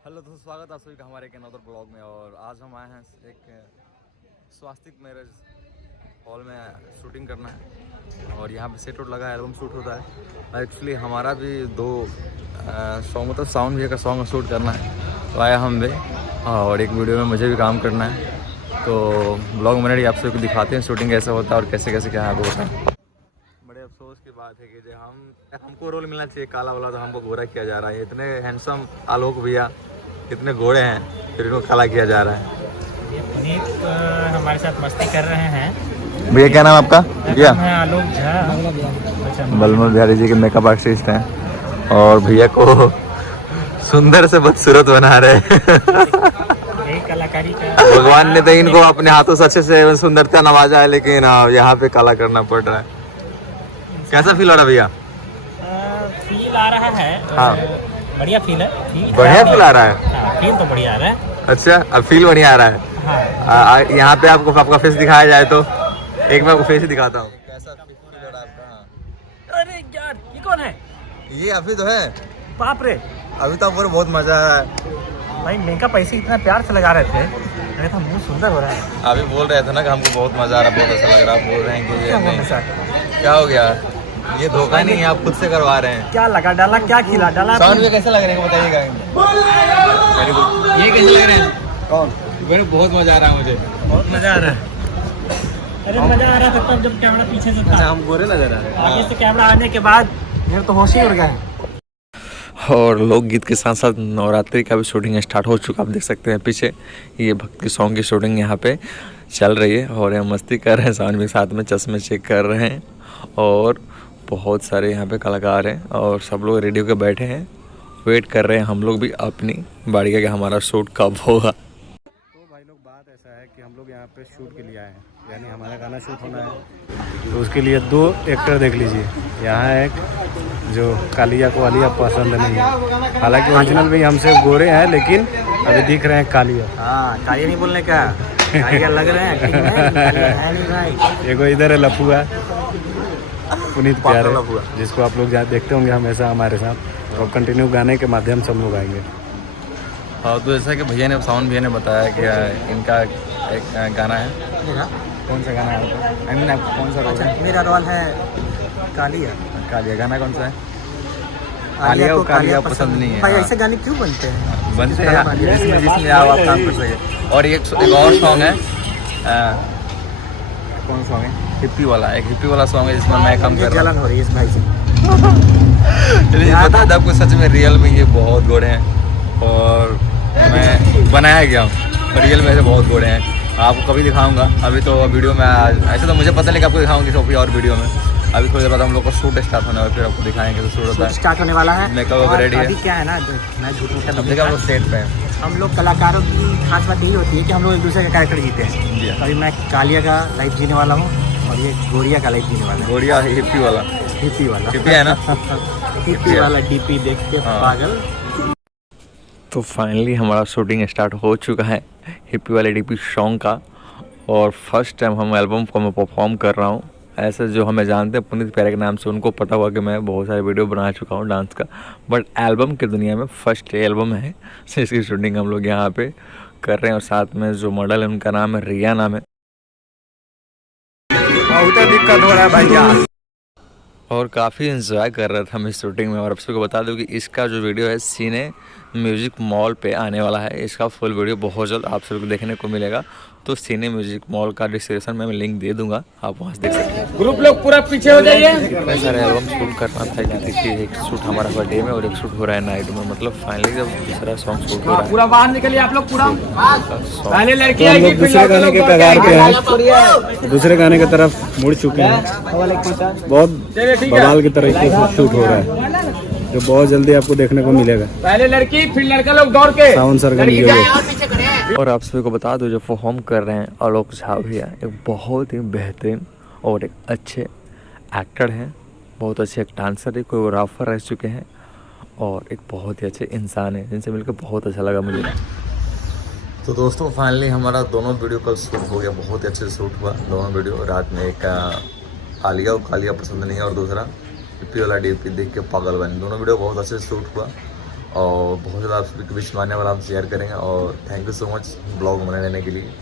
Hello दोस्तों, स्वागत है आप सभी का हमारे एक अनदर ब्लॉग में। और आज हम आए हैं एक स्वास्तिक मैरिज हॉल में शूटिंग करना है। और यहाँ पे सेट उट लगा है, एल्बम शूट होता है। एक्चुअली हमारा भी दो सॉन्ग मतलब साउंड भी का सॉन्ग शूट करना है, तो आया हम भी। और एक वीडियो में मुझे भी काम करना है, तो ब्लॉग में आप सबको दिखाते हैं शूटिंग कैसे होता है और कैसे कैसे क्या होता है। बड़े अफसोस की बात है कि जो हमको रोल मिलना चाहिए काला वाला, तो हमको गोरा किया जा रहा है। इतने हैंडसम आलोक भैया इतने घोड़े हैं, फिर इनको काला किया जा रहा है। ये पुनीत हमारे साथ मस्ती कर रहे हैं। भैया क्या नाम आपका? भैया आलोक झा, बलमल बिहारी जी के मेकअप आर्टिस्ट हैं। और भैया को सुंदर से बदसूरत बना रहे हैं। कलाकारी का भगवान ने तो इनको अपने हाथों से अच्छे से सुंदरता नवाजा है, लेकिन यहाँ पे काला करना पड़ रहा है। कैसा फील हो रहा है भैया? फील आ रहा है। हाँ, बढ़िया फील है। बढ़िया फील आ रहा है। फील तो बढ़िया आ रहा है। अच्छा, अब फील बढ़िया आ रहा है। हाँ। यहाँ पे आपको आपका फेस दिखाया जाए तो एक मैं आपको फेस ही दिखाता हूँ। कैसा फील हो रहा है आपका? अरे यार, ये कौन है? ये अभी तो है। बाप रे, अभी तो आपको बहुत मजा है। भाई मेकअप ऐसे इतना प्यार से लगा रहे थे, अरे था मुंह सुंदर हो रहा है। अभी बोल रहे थे ना कि हमको बहुत मजा आ रहा है, बहुत अच्छा लग रहा है। बोल रहे हैं कि ये नहीं, क्या हो गया? ये धोखा नहीं है, आप खुद से करवा रहे हैं। क्या लगा डाला, क्या खिला डाला? साउंड में कैसे लग रहे हैं बताइएगा। ये कैसे लग रहे हैं? कौन? मेरे बहुत मजा आ रहा है, मुझे बहुत मजा आ रहा है। अरे मजा आ रहा था तब जब कैमरा पीछे से था। हम गोरे नजर आ रहे हैं। आगे से कैमरा आने के बाद मेरे तो होश ही उड़ गया। और लोकगीत के साथ साथ नवरात्रि का भी शूटिंग स्टार्ट हो चुका, आप देख सकते हैं पीछे। ये भक्ति सॉन्ग की शूटिंग यहाँ पे चल रही है और यहाँ मस्ती कर रहे हैं, साउंड में साथ में चश्मे चेक कर रहे हैं। और बहुत सारे यहाँ पे कलाकार हैं और सब लोग रेडी होकर बैठे हैं, वेट कर रहे हैं हम लोग भी अपनी बारी का कि हमारा शूट कब होगा। तो भाई लोग, बात ऐसा है कि हम लोग यहाँ पे शूट के लिए आए हैं, यानी हमारा गाना शूट होना है। तो उसके लिए दो एक्टर देख लीजिए। यहाँ एक जो कालिया को वालिया पसंद नहीं है, हालांकि ओरिजिनल भी हमसे गोरे हैं, लेकिन अभी दिख रहे हैं कालिया। हाँ, कालिया नहीं बोलने का, कालिया लग रहे हैं। एगो इधर है लफुआ, पुनीत प्यारे, जिसको आप लोग देखते होंगे हमेशा हमारे साथ। और कंटिन्यू गाने के माध्यम से हम लोग आएंगे। हाँ, तो जैसा कि भैया ने साउंड भैया ने बताया कि इनका एक गाना है। कौन सा गाना है आपका? I mean, आपको कौन सा रोल है? मेरा रोल है कालिया। कालिया गाना कौन सा है? कालिया को कालिया पसंद नहीं है। भाई हाँ। ऐसे गाने क्यों बनते हैं? बनते हैं जिसमें आप काम कर सके। और एक और सॉन्ग है, कौन सॉन्ग है? हिप्पी वाला। एक हिप्पी वाला सॉन्ग है जिसमें मैं काम कर रहा हूँ। जलन हो रही है इस भाई से। बता था आपको, सच में रियल में ये बहुत गोरे हैं और मैं बनाया गया हूँ। रियल में से बहुत गोरे हैं, आपको कभी दिखाऊंगा। अभी तो वीडियो में ऐसे तो मुझे पता नहीं कि आपको दिखाऊंगी तो और वीडियो में। अभी थोड़ी देर बाद हम लोग का शूट स्टार्ट होने वाला है, फिर आपको दिखाएंगे तो शूट होता है। स्टार्ट होने वाला है। मेकअप रेडी है। अभी क्या है ना, मैं झूठ मूठ अब देखा हम लोग सेट पे हैं। हम लोग कलाकारों की खास बात यही होती है कि हम लोग एक दूसरे का कैरेक्टर जीते हैं। तो अभी मैं कालिया का लाइफ जीने वाला हूँ और ये गोरिया का लाइफ जीने वाला है। गोरिया हिप्पी वाला। हिप्पी वाला हिप्पी है ना? हिप्पी वाला डीपी देख के पागल। तो फाइनली हमारा शूटिंग स्टार्ट हो चुका है हिप्पी वाले डीपी सॉन्ग का। और फर्स्ट टाइम हम एल्बम को मैं परफॉर्म कर रहा हूँ। ऐसे जो हमें जानते हैं पुनीत प्यारे के नाम से, उनको पता हुआ कि मैं बहुत सारे वीडियो बना चुका हूँ डांस का, बट एल्बम की दुनिया में फर्स्ट एल्बम है, इसकी शूटिंग हम लोग यहाँ पे कर रहे हैं। और साथ में जो मॉडल है उनका नाम है रिया नाम है। बहुत दिक्कत हो रहा है भैया। और काफ़ी इन्जॉय कर रहा था हम इस शूटिंग में। और आप सबको बता दूं कि इसका जो वीडियो है सीने म्यूज़िक मॉल पे आने वाला है। इसका फुल वीडियो बहुत जल्द आप सबको देखने को मिलेगा। तो सीने म्यूजिक मॉल का डिस्क्रिप्शन में मैं लिंक दे दूंगा, आप वहाँ से देख सकते हैं। ग्रुप लोग पूरा पीछे हो जाइए। इतने सारे एल्बम शूट करना था कि देखिए, एक शूट हमारा हुआ डे में और एक शूट हो रहा है नाइट में। मतलब फाइनली जब दूसरा सॉन्ग शूट हो रहा है, पूरा बाहर निकलिए आप लोग। पूरा पहले लड़की हम लोग दूसरे गाने के कगार पे हैं, दूसरे गाने की तरफ मुड़ चुके हैं। बहुत बवाल की तरीके से शूट हो रहा है, जो बहुत जल्दी आपको देखने को मिलेगा। पहले लड़की फिर लड़का लोग दौड़ के साउंड सरगम। और आप सभी को बता दो जो परफॉर्म कर रहे हैं आलोक झा भैया, एक बहुत ही बेहतरीन और एक अच्छे एक्टर हैं, बहुत अच्छे एक डांसर है, कोरियोग्राफर रह चुके हैं और एक बहुत ही अच्छे इंसान हैं, जिनसे मिलकर बहुत अच्छा लगा मुझे। तो दोस्तों फाइनली हमारा दोनों वीडियो कल शूट हो गया, बहुत ही अच्छे से शूट हुआ दोनों वीडियो। रात में एक कालिया पसंद नहीं है और दूसरा डीपी वाला डीपी देख के पागल बने। दोनों वीडियो बहुत अच्छे से शूट हुआ और बहुत ज़्यादा आप सभी को विश मानने वाला हम शेयर करेंगे और thank you so much blog बनाने के लिए।